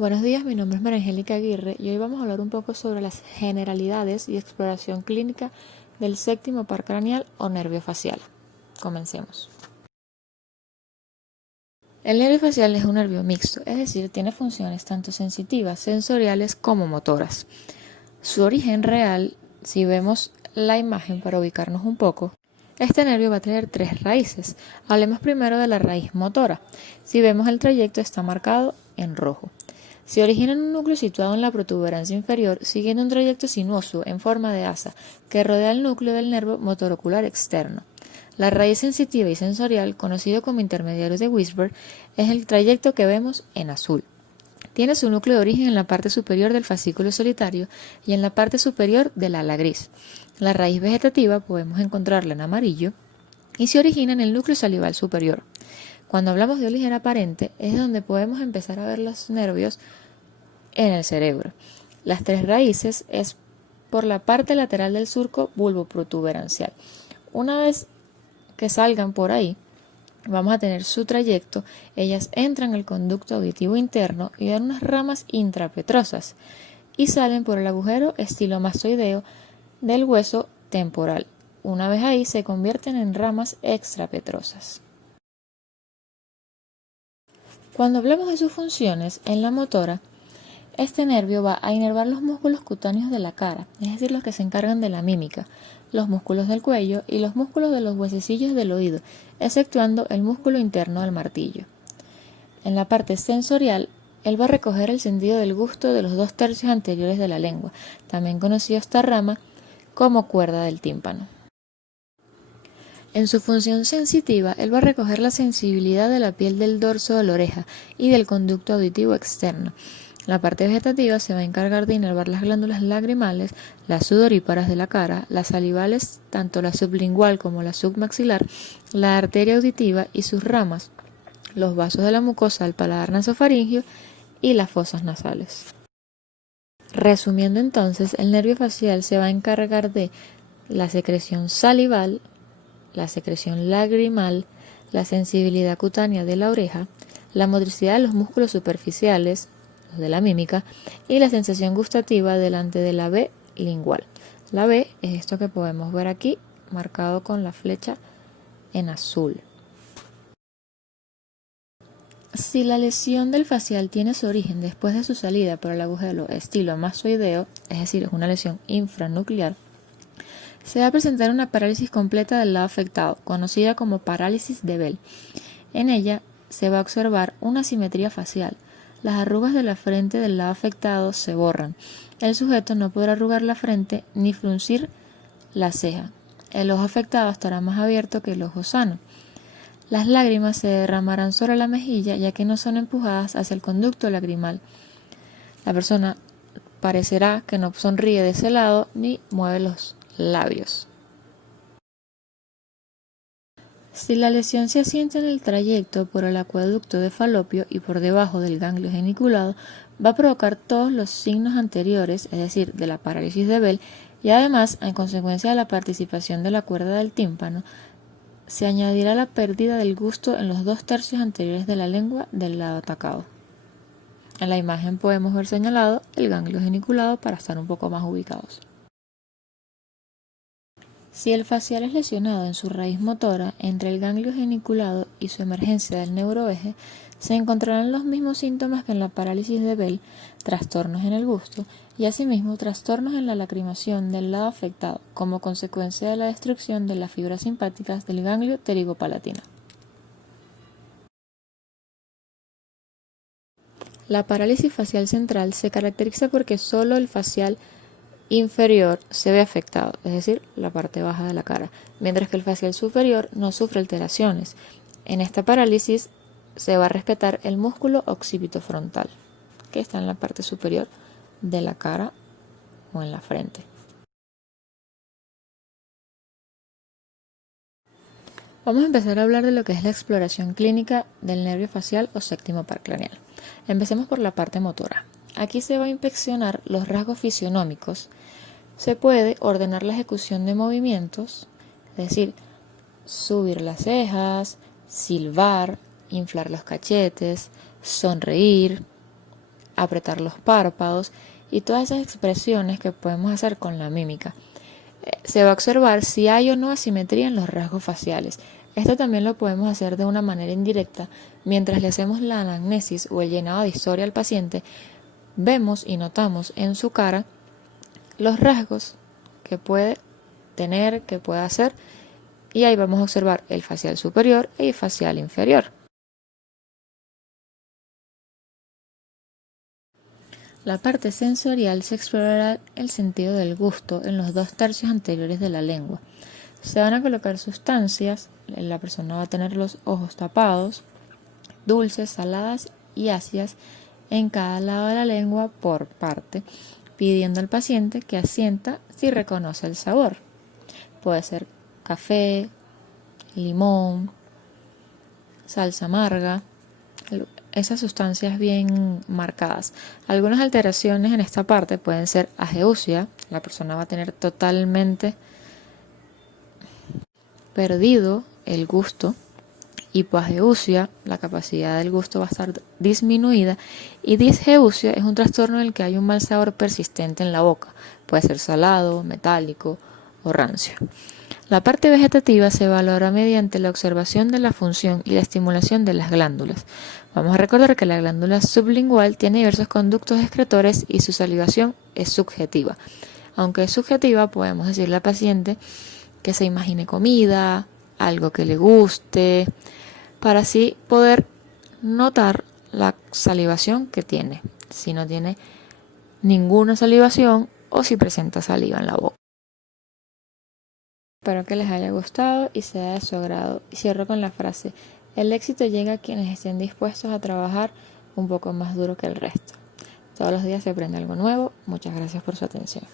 Buenos días, mi nombre es María Angélica Aguirre y hoy vamos a hablar un poco sobre las generalidades y exploración clínica del séptimo par craneal o nervio facial. Comencemos. El nervio facial es un nervio mixto, es decir, tiene funciones tanto sensitivas, sensoriales como motoras. Su origen real, si vemos la imagen para ubicarnos un poco, este nervio va a tener tres raíces. Hablemos primero de la raíz motora. Si vemos el trayecto está marcado en rojo. Se origina en un núcleo situado en la protuberancia inferior, siguiendo un trayecto sinuoso en forma de asa que rodea el núcleo del nervio motorocular externo. La raíz sensitiva y sensorial, conocido como intermediario de Wisberg, es el trayecto que vemos en azul. Tiene su núcleo de origen en la parte superior del fascículo solitario y en la parte superior del ala gris. La raíz vegetativa podemos encontrarla en amarillo y se origina en el núcleo salival superior. Cuando hablamos de origen aparente es donde podemos empezar a ver los nervios en el cerebro. Las tres raíces es por la parte lateral del surco bulboprotuberancial. Una vez que salgan por ahí, vamos a tener su trayecto, ellas entran al conducto auditivo interno y dan unas ramas intrapetrosas y salen por el agujero estilomastoideo del hueso temporal. Una vez ahí se convierten en ramas extrapetrosas. Cuando hablamos de sus funciones en la motora, este nervio va a inervar los músculos cutáneos de la cara, es decir, los que se encargan de la mímica, los músculos del cuello y los músculos de los huesecillos del oído, exceptuando el músculo interno del martillo. En la parte sensorial, él va a recoger el sentido del gusto de los 2/3 anteriores de la lengua, también conocido esta rama como cuerda del tímpano. En su función sensitiva, él va a recoger la sensibilidad de la piel del dorso de la oreja y del conducto auditivo externo. La parte vegetativa se va a encargar de inervar las glándulas lagrimales, las sudoríparas de la cara, las salivales, tanto la sublingual como la submaxilar, la arteria auditiva y sus ramas, los vasos de la mucosa del paladar nasofaringio y las fosas nasales. Resumiendo entonces, el nervio facial se va a encargar de la secreción salival, la secreción lagrimal, la sensibilidad cutánea de la oreja, la motricidad de los músculos superficiales, de la mímica, y la sensación gustativa delante de la B lingual. La B es esto que podemos ver aquí, marcado con la flecha en azul. Si la lesión del facial tiene su origen después de su salida por el agujero estilomastoideo, es decir, es una lesión infranuclear, se va a presentar una parálisis completa del lado afectado, conocida como parálisis de Bell. En ella se va a observar una asimetría facial. Las arrugas de la frente del lado afectado se borran. El sujeto no podrá arrugar la frente ni fruncir la ceja. El ojo afectado estará más abierto que el ojo sano. Las lágrimas se derramarán sobre la mejilla ya que no son empujadas hacia el conducto lagrimal. La persona parecerá que no sonríe de ese lado ni mueve los labios. Si la lesión se asienta en el trayecto por el acueducto de Falopio y por debajo del ganglio geniculado, va a provocar todos los signos anteriores, es decir, de la parálisis de Bell, y además, en consecuencia de la participación de la cuerda del tímpano, se añadirá la pérdida del gusto en los 2/3 anteriores de la lengua del lado atacado. En la imagen podemos ver señalado el ganglio geniculado para estar un poco más ubicados. Si el facial es lesionado en su raíz motora, entre el ganglio geniculado y su emergencia del neuroeje, se encontrarán los mismos síntomas que en la parálisis de Bell, trastornos en el gusto y asimismo trastornos en la lacrimación del lado afectado, como consecuencia de la destrucción de las fibras simpáticas del ganglio pterigopalatino. La parálisis facial central se caracteriza porque solo el facial inferior se ve afectado, es decir, la parte baja de la cara, mientras que el facial superior no sufre alteraciones. En esta parálisis se va a respetar el músculo occipitofrontal, que está en la parte superior de la cara o en la frente. Vamos a empezar a hablar de lo que es la exploración clínica del nervio facial o séptimo par craneal. Empecemos por la parte motora. Aquí se va a inspeccionar los rasgos fisionómicos. Se puede ordenar la ejecución de movimientos, es decir, subir las cejas, silbar, inflar los cachetes, sonreír, apretar los párpados y todas esas expresiones que podemos hacer con la mímica. Se va a observar si hay o no asimetría en los rasgos faciales. Esto también lo podemos hacer de una manera indirecta. Mientras le hacemos la anamnesis o el llenado de historia al paciente, vemos y notamos en su cara los rasgos que puede tener, que puede hacer, y ahí vamos a observar el facial superior y el facial inferior. La parte sensorial se explorará el sentido del gusto en los 2/3 anteriores de la lengua. Se van a colocar sustancias, la persona va a tener los ojos tapados, dulces, saladas y ácidas en cada lado de la lengua por parte, pidiendo al paciente que asienta si reconoce el sabor. Puede ser café, limón, salsa amarga, esas sustancias bien marcadas. Algunas alteraciones en esta parte pueden ser ageusia, la persona va a tener totalmente perdido el gusto, hipoageusia, la capacidad del gusto va a estar disminuida, y disgeusia es un trastorno en el que hay un mal sabor persistente en la boca, puede ser salado, metálico o rancio. La parte vegetativa se valora mediante la observación de la función y la estimulación de las glándulas. Vamos a recordar que la glándula sublingual tiene diversos conductos excretores y su salivación es subjetiva. Aunque es subjetiva, podemos decirle al paciente que se imagine comida, algo que le guste, para así poder notar la salivación que tiene, si no tiene ninguna salivación o si presenta saliva en la boca. Espero que les haya gustado y sea de su agrado. Y cierro con la frase: el éxito llega a quienes estén dispuestos a trabajar un poco más duro que el resto. Todos los días se aprende algo nuevo. Muchas gracias por su atención.